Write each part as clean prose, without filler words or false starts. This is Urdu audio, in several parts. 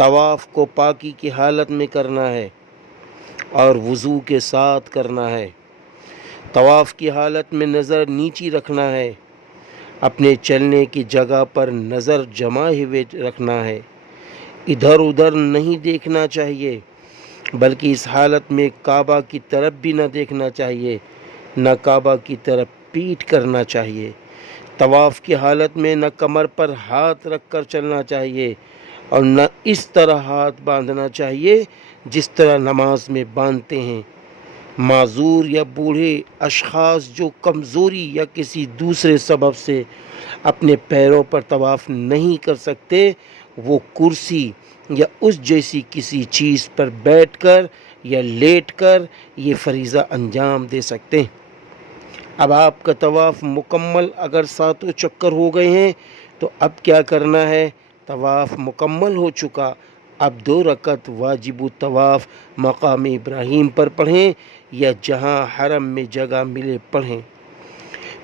طواف کو پاکی کی حالت میں کرنا ہے اور وضو کے ساتھ کرنا ہے۔ طواف کی حالت میں نظر نیچی رکھنا ہے، اپنے چلنے کی جگہ پر نظر جمائے ہوئے رکھنا ہے، ادھر ادھر نہیں دیکھنا چاہیے، بلکہ اس حالت میں کعبہ کی طرف بھی نہ دیکھنا چاہیے، نہ کعبہ کی طرف پیٹھ کرنا چاہیے۔ طواف کی حالت میں نہ کمر پر ہاتھ رکھ کر چلنا چاہیے اور نہ اس طرح ہاتھ باندھنا چاہیے جس طرح نماز میں باندھتے ہیں۔ معذور یا بوڑھے اشخاص جو کمزوری یا کسی دوسرے سبب سے اپنے پیروں پر طواف نہیں کر سکتے، وہ کرسی یا اس جیسی کسی چیز پر بیٹھ کر یا لیٹ کر یہ فریضہ انجام دے سکتے ہیں۔ اب آپ کا طواف مکمل اگر 7 چکر ہو گئے ہیں تو اب کیا کرنا ہے؟ طواف مکمل ہو چکا، اب 2 رکعت واجب الطواف مقام ابراہیم پر پڑھیں یا جہاں حرم میں جگہ ملے پڑھیں۔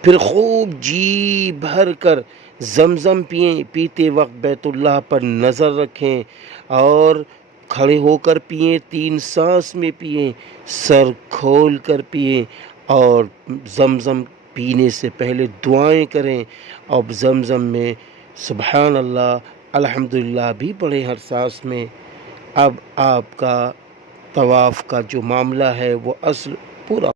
پھر خوب جی بھر کر زمزم پئیں، پیتے وقت بیت اللہ پر نظر رکھیں اور کھڑے ہو کر پئیں، 3 سانس میں پئیں، سر کھول کر پئیں اور زمزم پینے سے پہلے دعائیں کریں اور زمزم میں سبحان اللہ الحمدللہ بھی پڑھیں ہر سانس میں۔ اب آپ کا طواف کا جو معاملہ ہے وہ اصل پورا